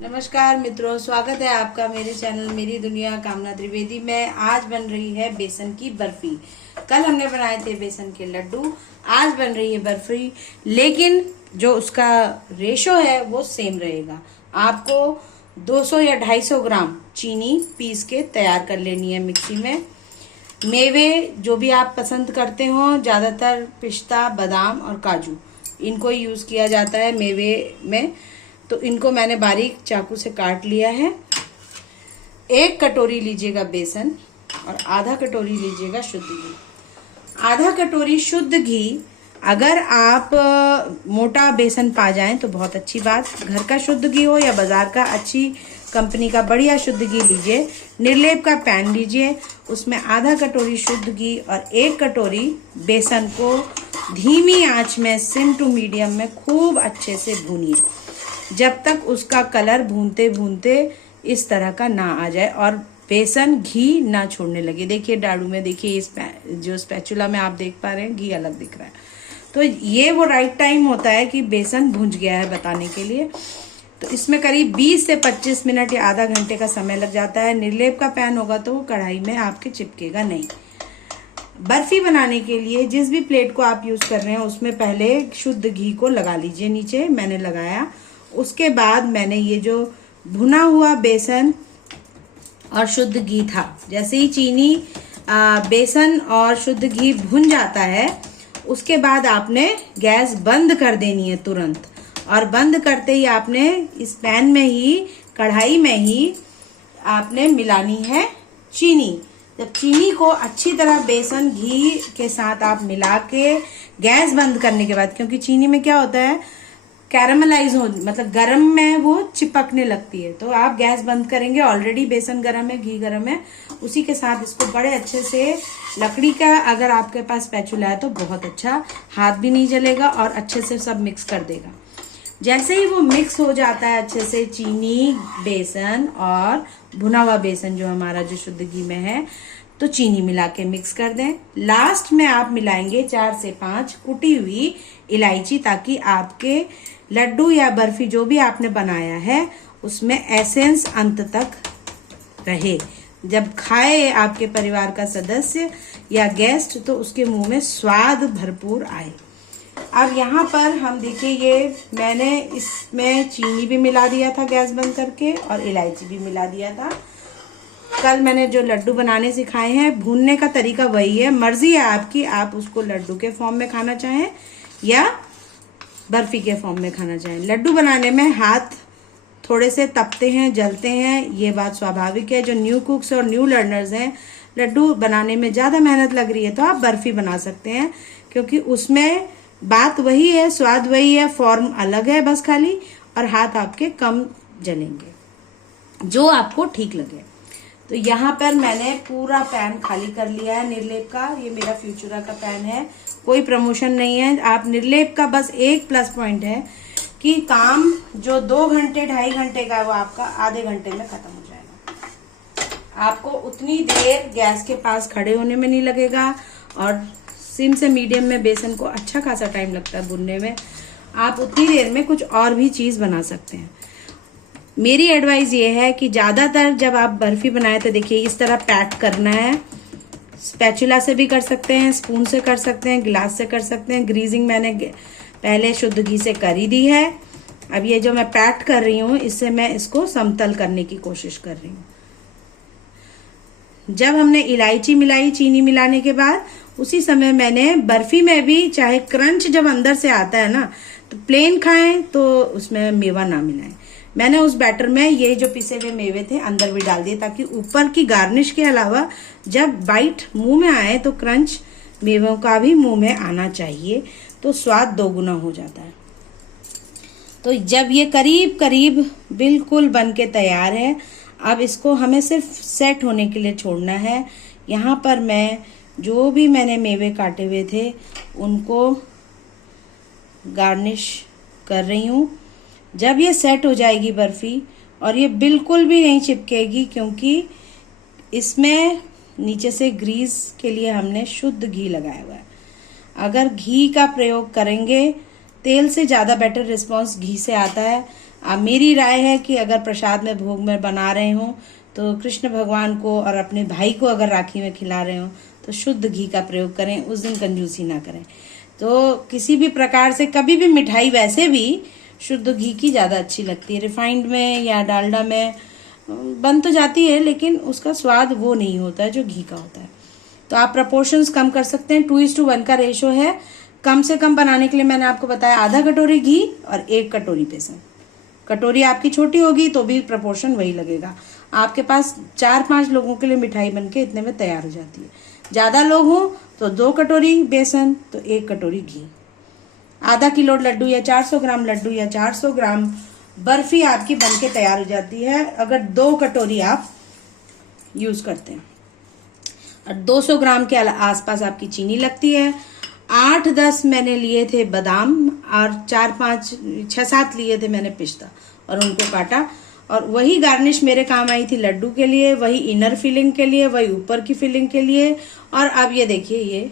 नमस्कार मित्रों, स्वागत है आपका मेरे चैनल मेरी दुनिया कामना त्रिवेदी में। आज बन रही है बेसन की बर्फी। कल हमने बनाए थे बेसन के लड्डू, आज बन रही है बर्फी, लेकिन जो उसका रेशो है वो सेम रहेगा। आपको 200 या 250 ग्राम चीनी पीस के तैयार कर लेनी है मिक्सी में। मेवे जो भी आप पसंद करते हो, ज़्यादातर पिस्ता, बादाम और काजू, इनको यूज़ किया जाता है मेवे में। तो इनको मैंने बारीक चाकू से काट लिया है। 1 कटोरी लीजिएगा बेसन और आधा कटोरी लीजिएगा शुद्ध घी। आधा कटोरी शुद्ध घी, अगर आप मोटा बेसन पा जाएं तो बहुत अच्छी बात। घर का शुद्ध घी हो या बाजार का अच्छी कंपनी का बढ़िया शुद्ध घी लीजिए। निर्लेप का पैन लीजिए, उसमें आधा कटोरी शुद्ध घी और 1 कटोरी बेसन को धीमी आंच में सिम टू मीडियम में खूब अच्छे से भूनिए, जब तक उसका कलर भूनते भूनते इस तरह का ना आ जाए और बेसन घी ना छोड़ने लगे। देखिए डाड़ू में, देखिए इस जो स्पैचुला में आप देख पा रहे हैं घी अलग दिख रहा है। तो ये वो राइट टाइम होता है कि बेसन भुंज गया है बताने के लिए। तो इसमें करीब 20 से 25 मिनट या आधा घंटे का समय लग जाता है। निर्लेप का पैन होगा तो वो कढ़ाई में आपके चिपकेगा नहीं। बर्फी बनाने के लिए जिस भी प्लेट को आप यूज कर रहे हैं उसमें पहले शुद्ध घी को लगा लीजिए। नीचे मैंने लगाया, उसके बाद मैंने ये जो भुना हुआ बेसन और शुद्ध घी था, जैसे ही चीनी, बेसन और शुद्ध घी भुन जाता है, उसके बाद आपने गैस बंद कर देनी है तुरंत। और बंद करते ही आपने इस पैन में ही, कढ़ाई में ही आपने मिलानी है चीनी। जब चीनी को अच्छी तरह बेसन घी के साथ आप मिला के गैस बंद करने के बाद, क्योंकि चीनी में क्या होता है, कैरामलाइज हो, मतलब गरम में वो चिपकने लगती है, तो आप गैस बंद करेंगे। ऑलरेडी बेसन गरम है, घी गरम है, उसी के साथ इसको बड़े अच्छे से, लकड़ी का अगर आपके पास स्पैचुला है तो बहुत अच्छा, हाथ भी नहीं जलेगा और अच्छे से सब मिक्स कर देगा। जैसे ही वो मिक्स हो जाता है अच्छे से, चीनी, बेसन और भुना हुआ बेसन जो हमारा जो शुद्ध घी में है, तो चीनी मिला के मिक्स कर दें। लास्ट में आप मिलाएंगे 4 से 5 कुटी हुई इलायची, ताकि आपके लड्डू या बर्फी जो भी आपने बनाया है उसमें एसेंस अंत तक रहे। जब खाए आपके परिवार का सदस्य या गेस्ट तो उसके मुंह में स्वाद भरपूर आए। अब यहाँ पर हम देखिए, ये मैंने इसमें चीनी भी मिला दिया था गैस बंद करके और इलायची भी मिला दिया था। कल मैंने जो लड्डू बनाने सिखाए हैं, भूनने का तरीका वही है। मर्जी है आपकी, आप उसको लड्डू के फॉर्म में खाना चाहें या बर्फी के फॉर्म में खाना चाहें। लड्डू बनाने में हाथ थोड़े से तपते हैं, जलते हैं, ये बात स्वाभाविक है। जो न्यू कुक्स और न्यू लर्नर्स हैं, लड्डू बनाने में ज़्यादा मेहनत लग रही है तो आप बर्फी बना सकते हैं, क्योंकि उसमें बात वही है, स्वाद वही है, फॉर्म अलग है बस खाली, और हाथ आपके कम जलेंगे, जो आपको ठीक लगे। तो यहाँ पर मैंने पूरा पैन खाली कर लिया है निर्लेप का। ये मेरा फ्यूचरा का पैन है, कोई प्रमोशन नहीं है। आप निर्लेप का बस एक प्लस पॉइंट है कि काम जो 2 घंटे 2.5 घंटे का है वो आपका आधे घंटे में खत्म हो जाएगा। आपको उतनी देर गैस के पास खड़े होने में नहीं लगेगा, और सिम से मीडियम में बेसन को अच्छा खासा टाइम लगता है भुनने में। आप उतनी देर में कुछ और भी चीज़ बना सकते हैं। मेरी एडवाइस ये है कि ज़्यादातर जब आप बर्फी बनाए तो देखिए इस तरह पैट करना है। स्पैचुला से भी कर सकते हैं, स्पून से कर सकते हैं, गिलास से कर सकते हैं। ग्रीजिंग मैंने पहले शुद्ध घी से कर ही दी है। अब ये जो मैं पैट कर रही हूँ, इससे मैं इसको समतल करने की कोशिश कर रही हूँ। जब हमने इलायची मिलाई चीनी मिलाने के बाद, उसी समय मैंने बर्फी में भी, चाहे क्रंच जब अंदर से आता है ना, तो प्लेन खाएं तो उसमें मेवा ना मिलाएं। मैंने उस बैटर में ये जो पिसे हुए मेवे थे अंदर भी डाल दिए, ताकि ऊपर की गार्निश के अलावा जब बाइट मुंह में आए तो क्रंच मेवों का भी मुंह में आना चाहिए, तो स्वाद दोगुना हो जाता है। तो जब ये करीब करीब बिल्कुल बन के तैयार है, अब इसको हमें सिर्फ सेट होने के लिए छोड़ना है। यहाँ पर मैं जो भी मैंने मेवे काटे हुए थे उनको गार्निश कर रही हूँ। जब ये सेट हो जाएगी बर्फी, और ये बिल्कुल भी नहीं चिपकेगी, क्योंकि इसमें नीचे से ग्रीस के लिए हमने शुद्ध घी लगाया हुआ है। अगर घी का प्रयोग करेंगे, तेल से ज़्यादा बेटर रिस्पॉन्स घी से आता है। मेरी राय है कि अगर प्रसाद में भोग में बना रहे हो तो कृष्ण भगवान को और अपने भाई को अगर राखी में खिला रहे हो तो शुद्ध घी का प्रयोग करें, उस दिन कंजूसी ना करें। तो किसी भी प्रकार से कभी भी मिठाई वैसे भी शुद्ध घी की ज़्यादा अच्छी लगती है। रिफाइंड में या डालडा में बन तो जाती है लेकिन उसका स्वाद वो नहीं होता है जो घी का होता है। तो आप प्रपोर्शंस कम कर सकते हैं। 2:1 का रेशो है। कम से कम बनाने के लिए मैंने आपको बताया आधा कटोरी घी और 1 कटोरी बेसन। कटोरी आपकी छोटी होगी तो भी प्रपोर्शन वही लगेगा। आपके पास 4-5 लोगों के लिए मिठाई बनके इतने में तैयार हो जाती है। ज़्यादा लोग हो तो 2 कटोरी बेसन तो 1 कटोरी घी। आधा किलो लड्डू या 400 ग्राम लड्डू या 400 ग्राम बर्फी आपकी बनके तैयार हो जाती है अगर 2 कटोरी आप यूज करते हैं। और 200 ग्राम के आसपास आपकी चीनी लगती है। 8-10 मैंने लिए थे बादाम और 4-5-6-7 लिए थे मैंने पिस्ता और उनको काटा। और वही गार्निश मेरे काम आई थी लड्डू के लिए, वही इनर फिलिंग के लिए, वही ऊपर की फिलिंग के लिए। और अब ये देखिए ये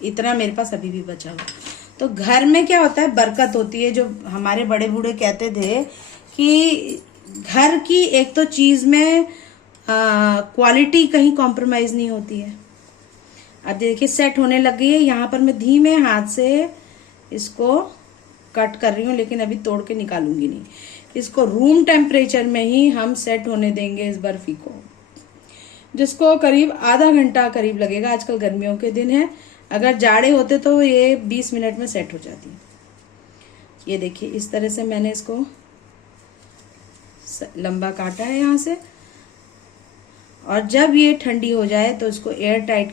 इतना मेरे पास अभी भी बचा हुआ। तो घर में क्या होता है, बरकत होती है। जो हमारे बड़े बूढ़े कहते थे कि घर की एक तो चीज में क्वालिटी कहीं कॉम्प्रोमाइज नहीं होती है। अब देखिए सेट होने लग गई है। यहाँ पर मैं धीमे हाथ से इसको कट कर रही हूँ लेकिन अभी तोड़ के निकालूंगी नहीं। इसको रूम टेम्परेचर में ही हम सेट होने देंगे इस बर्फी को, जिसको करीब आधा घंटा करीब लगेगा। आजकल गर्मियों के दिन है, अगर जाड़े होते तो ये 20 मिनट में सेट हो जाती है। ये देखिए इस तरह से मैंने इसको लंबा काटा है यहाँ से। और जब ये ठंडी हो जाए तो इसको एयर टाइट